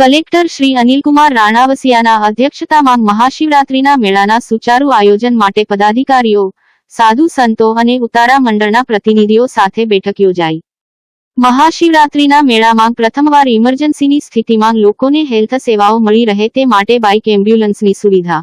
Collector Shri Anilkumar રાણાવસિયાના અધ્યક્ષતામાં મહાશિવરાત્રીના મેળાના સુચારુ આયોજન માટે પદાધિકારીઓ, સાધુ સંતો અને ઉતારા મંડળના પ્રતિનિધિઓ સાથે બેઠક યોજાઈ। મહાશિવરાત્રીના મેળામાં પ્રથમવાર ઇમરજન્સીની સ્થિતિમાં લોકોને હેલ્થ સેવાઓ મળી રહે તે માટે બાઇક એમ્બ્યુલન્સની સુવિધા,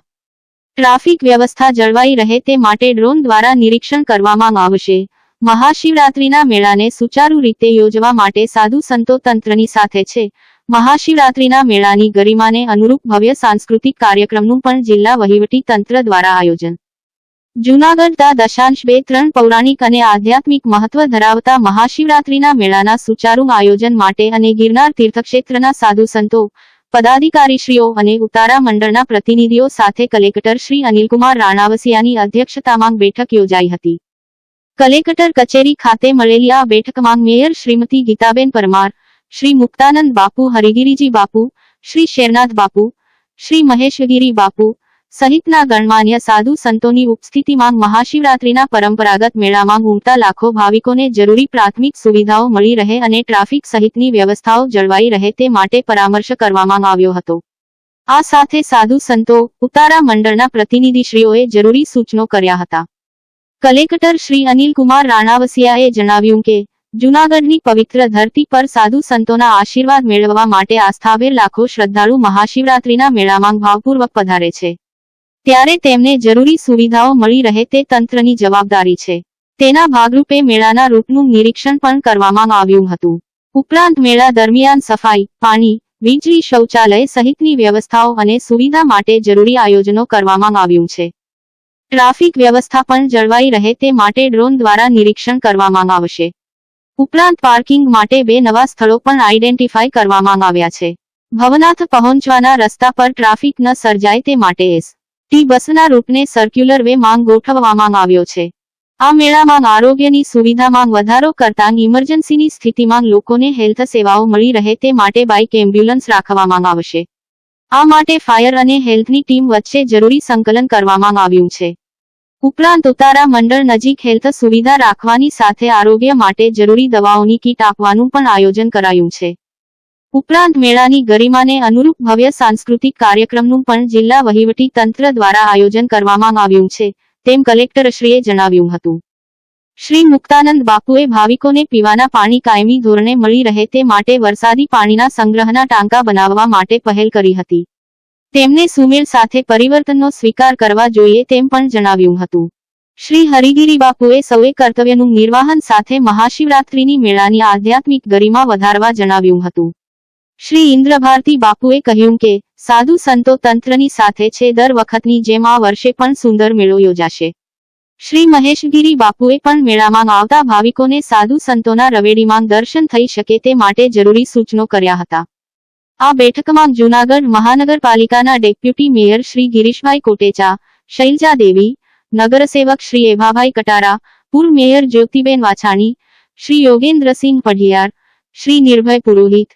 ટ્રાફિક વ્યવસ્થા જળવાઈ રહે તે માટે ડ્રોન દ્વારા નિરીક્ષણ કરવામાં આવશે। મહાશિવરાત્રીના મેળાને સુચારુ રીતે યોજવા માટે સાધુ સંતો તંત્રની સાથે છે। મહાશિવરાત્રીના મેળાની ગરિમાને અનુરૂપ ભવ્ય સાંસ્કૃતિક કાર્યક્રમનું પણ જિલ્લા વહીવટી તંત્ર દ્વારા આયોજન। જૂનાગઢ .2.3 પૌરાણિક અને આધ્યાત્મિક મહત્વ ધરાવતા મહાશિવરાત્રીના મેળાના સુચારુ આયોજન માટે અને ગિરનાર તીર્થક્ષેત્રના સાધુ સંતો, પદાધિકારીશ્રીઓ અને ઉતારા મંડળના પ્રતિનિધિઓ સાથે કલેક્ટર શ્રી અનિલકુમાર રાણાવસિયાની અધ્યક્ષતામાં બેઠક યોજાઈ હતી। કલેક્ટર કચેરી ખાતે મળેલી આ બેઠકમાં મેયર શ્રીમતી ગીતાબેન પરમાર, શ્રી મુક્તાનંદ બાપુ, હરિગીરીજી બાપુ, શ્રી શેરનાથ બાપુ, શ્રી મહેશગીરી બાપુ સહિતના ગણમાન્ય સાધુ સંતોની ઉપસ્થિતિમાં મહાશિવરાત્રીના પરંપરાગત મેળામાં ઉમટતા લાખો ભાવિકોને જરૂરી પ્રાથમિક સુવિધાઓ મળી રહે અને ટ્રાફિક સહિતની વ્યવસ્થાઓ જળવાઈ રહે તે માટે પરામર્શ કરવામાં આવ્યો હતો। આ સાથે સાધુ સંતો, ઉતારા મંડળના પ્રતિનિધિશ્રીઓએ જરૂરી સૂચનો કર્યા હતા। કલેક્ટર શ્રી અનિલકુમાર રાણાવસિયાએ જણાવ્યું કે જૂનાગઢની પવિત્ર ધરતી પર સાધુ સંતોના આશીર્વાદ મેળવવા માટે આસ્થાભેર લાખો શ્રદ્ધાળુ મહાશિવરાત્રીના મેળામાં ભાવપૂર્વક પધારે છે, ત્યારે તેમને જરૂરી સુવિધાઓ મળી રહે તે તંત્રની જવાબદારી છે। તેના ભાગરૂપે મેળાના રૂટનું નિરીક્ષણ પણ કરવામાં આવ્યું હતું। ઉપરાંત મેળા દરમિયાન સફાઈ, પાણી, વીજળી, શૌચાલય સહિતની વ્યવસ્થાઓ અને સુવિધા માટે જરૂરી આયોજનો કરવામાં આવ્યું છે। ટ્રાફિક વ્યવસ્થા પણ જળવાઈ રહે તે માટે ડ્રોન દ્વારા નિરીક્ષણ કરવામાં આવશે। ઉપરાંત પાર્કિંગ માટે 2 નવા સ્થળો પણ આઈડેન્ટિફાઈ કરવામાં આવ્યા છે। ભવનાથ પહોંચવાના રસ્તા પર ટ્રાફિક ન સર્જાય તે માટે એસ.ટી બસના રૂટને સર્ક્યુલર વે માં ગોઠવવામાં આવ્યો છે। આ મેળામાં આરોગ્યની સુવિધામાં વધારો કરતાં ઇમરજન્સીની સ્થિતિમાં લોકોને હેલ્થ સેવાઓ મળી રહે તે માટે બાઇક એમ્બ્યુલન્સ રાખવામાં આવશે। આ માટે ફાયર અને હેલ્થની ટીમ વચ્ચે જરૂરી સંકલન કરવામાં આવ્યું છે। ઉપરાંત ઉતારા મંડળ નજીક હેલ્થ સુવિધા રાખવાની સાથે આરોગ્ય માટે જરૂરી દવાઓની કીટ આપવાનું પણ આયોજન કરાયું છે। ઉપરાંત મેળાની ગરિમાને અનુરૂપ ભવ્ય સાંસ્કૃતિક કાર્યક્રમનું પણ જિલ્લા વહીવટી તંત્ર દ્વારા આયોજન કરવામાં આવ્યું છે, તેમ કલેક્ટરશ્રીએ જણાવ્યું હતું। શ્રી મુક્તાનંદ બાપુએ ભાવિકોને પીવાના પાણી કાયમી ધોરણે મળી રહે તે માટે વરસાદી પાણીના સંગ્રહના ટાંકા બનાવવા માટે પહેલ કરી હતી। તેમને સુમેળ સાથે પરિવર્તનનો સ્વીકાર કરવા જોઈએ તેમ પણ જણાવ્યું હતું। શ્રી હરિગીરી બાપુએ સૌએ કર્તવ્યનું નિર્વાહન સાથે મહાશિવરાત્રીની મેળાની આધ્યાત્મિક ગરિમા વધારવા જણાવ્યું હતું। શ્રી ઇન્દ્રભારતી બાપુએ કહ્યું કે સાધુ સંતો તંત્રની સાથે છે, દર વખતની જેમ આ વર્ષે પણ સુંદર મેળો યોજાશે। શ્રી મહેશગીરી બાપુએ પણ મેળામાં આવતા ભાવિકોને સાધુ સંતોના રવેડીમાં દર્શન થઈ શકે તે માટે જરૂરી સૂચનો કર્યા હતા। આ બેઠકમાં જૂનાગઢ મહાનગરપાલિકાના ડેપ્યુટી મેયર શ્રી ગિરીશભાઈ કોટેચા, શૈલજા દેવી, નગરસેવક શ્રી એભાભાઈ કટારા, પૂર્વ મેયર જ્યોતિબેન વાછાણી, શ્રી યોગેન્દ્રસિંહ પઢિયાર, શ્રી નિર્ભય પુરોહિત,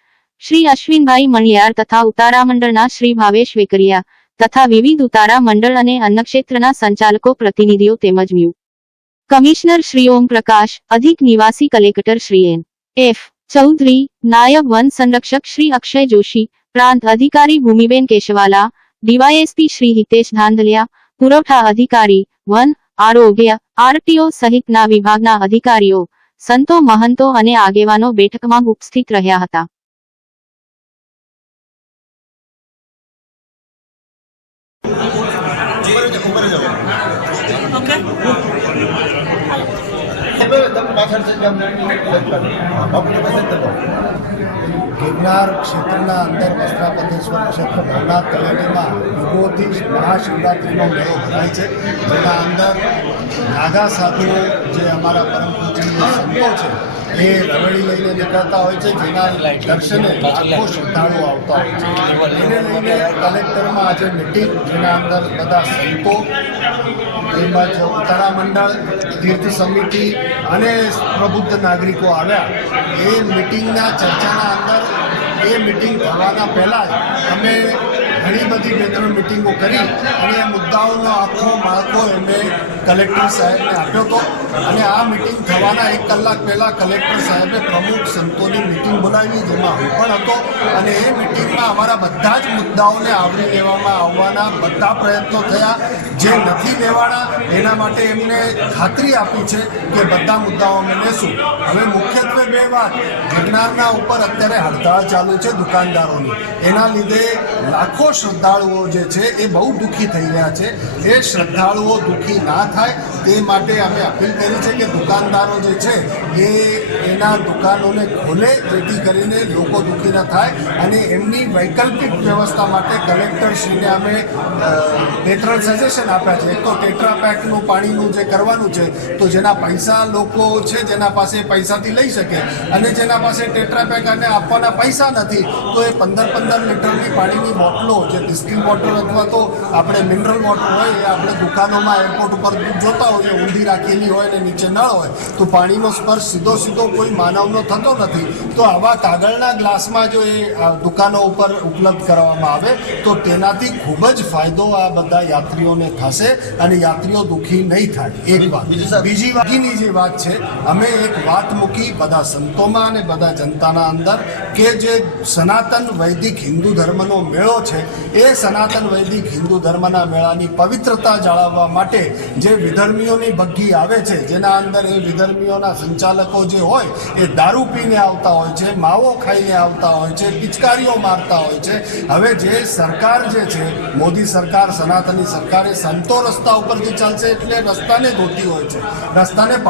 શ્રી અશ્વિનભાઈ મણિયાર તથા ઉતારા મંડળના શ્રી ભાવેશ વેકરિયા તથા વિવિધ ઉતારા મંડળ અને અન્નક્ષેત્રના સંચાલકો, પ્રતિનિધિઓ તેમજ મ્યુ કમિશનર શ્રી ઓમ પ્રકાશ, અધિક નિવાસી કલેક્ટર શ્રી એન.એફ. ચૌધરી, નાયબ વન સંરક્ષક શ્રી અક્ષય જોશી, પ્રાંત અધિકારી ભૂમિબેન કેશવાલા, ડીવાયએસપી શ્રી હિતેશ ધાંધલિયા, પુરવઠા અધિકારી, વન, આરોગ્ય, આરટીઓ સહિતના વિભાગના અધિકારીઓ, સંતો, મહંતો અને આગેવાનો બેઠકમાં ઉપસ્થિત રહ્યા હતા। ગિરનાર ક્ષેત્રના અંદર વસ્ત્રાપદેશ્વર ક્ષેત્ર ભવનાથ તળેટીમાં યુગોથી મહાશિવરાત્રિનો મેળો ભરાય છે, જેના અંદર નાગા સાધુઓ જે અમારા પરમ પૂજનીય સંતો છે એ રવેડી લઈને નીકળતા હોય છે, જેના દર્શને લાખો શ્રદ્ધાળુઓ આવતા હોય છે। એને લઈને કલેક્ટરમાં આજે મિટિંગ, જેના અંદર બધા સંતો તેમજ ઉતારા મંડળ, તીર્થ સમિતિ અને પ્રબુદ્ધ નાગરિકો આવ્યા। એ મિટિંગના ચર્ચાના અંદર એ મિટિંગ થવાના પહેલાં જ અમે ઘણી બધી 2-3 મિટિંગો કરી અને એ મુદ્દાઓનો આખો માળખો એમને કલેક્ટર સાહેબને આપ્યો હતો અને આ મિટિંગ થવાના 1 કલાક પહેલાં કલેક્ટર સાહેબે પ્રમુખ સંતોની મિટિંગ બોલાવી, જેમાં હું પણ હતો અને એ મિટિંગમાં અમારા બધા જ મુદ્દાઓને આવરી લેવામાં આવવાના બધા પ્રયત્નો થયા. જે નથી લેવાના એના માટે એમને ખાતરી આપી છે કે બધા મુદ્દાઓ અમે લેશું. હવે મુખ્યત્વે 2 વાત. ગિરનારના ઉપર અત્યારે હડતાળ ચાલુ છે દુકાનદારોની, એના લીધે લાખો શ્રદ્ધાળુઓ જે છે એ બહુ દુઃખી થઈ રહ્યા છે. એ શ્રદ્ધાળુઓ દુઃખી ના થાય તે માટે અમે અપીલ કરી છે કે દુકાનદારો જે છે એ એના દુકાનોને ખોલે, જેથી કરીને લોકો દુઃખી ન થાય અને એમની વૈકલ્પિક વ્યવસ્થા માટે કલેક્ટરશ્રીને અમે 2-3 સજેશન આપ્યા છે. એક તો ટેટ્રા પેકનું પાણીનું જે કરવાનું છે, તો જેના પૈસા લોકો છે જેના પાસે પૈસાથી લઈ શકે અને જેના પાસે ટેટ્રા પેક અને આપવાના પૈસા નથી તો એ 15-15 લીટરની પાણીની બોટલો, જે ડિસ્ટિલ વોટર અથવા તો આપણે મિનરલ વોટર હોય, એ આપણે દુકાનોમાં એરપોર્ટ ઉપર જોતા હોઈએ ઊંધી રાખેલી હોય અને નીચે નળ હોય તો પાણીનો સ્પર્શ સીધો કોઈ માનવનો થતો નથી. તો આવા કાગળના ગ્લાસમાં જો એ દુકાનો ઉપર ઉપલબ્ધ કરવામાં આવે તો તેનાથી ખૂબ જ ફાયદો આ બધા યાત્રીઓને થશે અને યાત્રીઓ દુઃખી નહીં થાય. એક વાત. બીજી વાતની જે વાત છે, અમે એક વાત મૂકી બધા સંતોમાં અને બધા જનતાના અંદર કે જે સનાતન વૈદિક હિન્દુ ધર્મનો મેળો છે, એ સનાતન વૈદિક હિન્દુ ધર્મના મેળાની પવિત્રતા જાળવવા માટે જે વિધર્મીઓની બગ્ગી આવે છે, જેના અંદર એ વિધર્મીઓના સંચાલકો જે હોય એ દારૂ પીને આવતા હોય છે, માવો ખાઈને આવતા હોય છે, પિચકારીઓ મારતા હોય છે. હવે જે સરકાર જે છે, મોદી સરકાર, સનાતની સરકાર, એ સંતો રસ્તા ઉપરથી ચાલશે એટલે રસ્તાને ધોતી હોય છે, રસ્તાને પાણી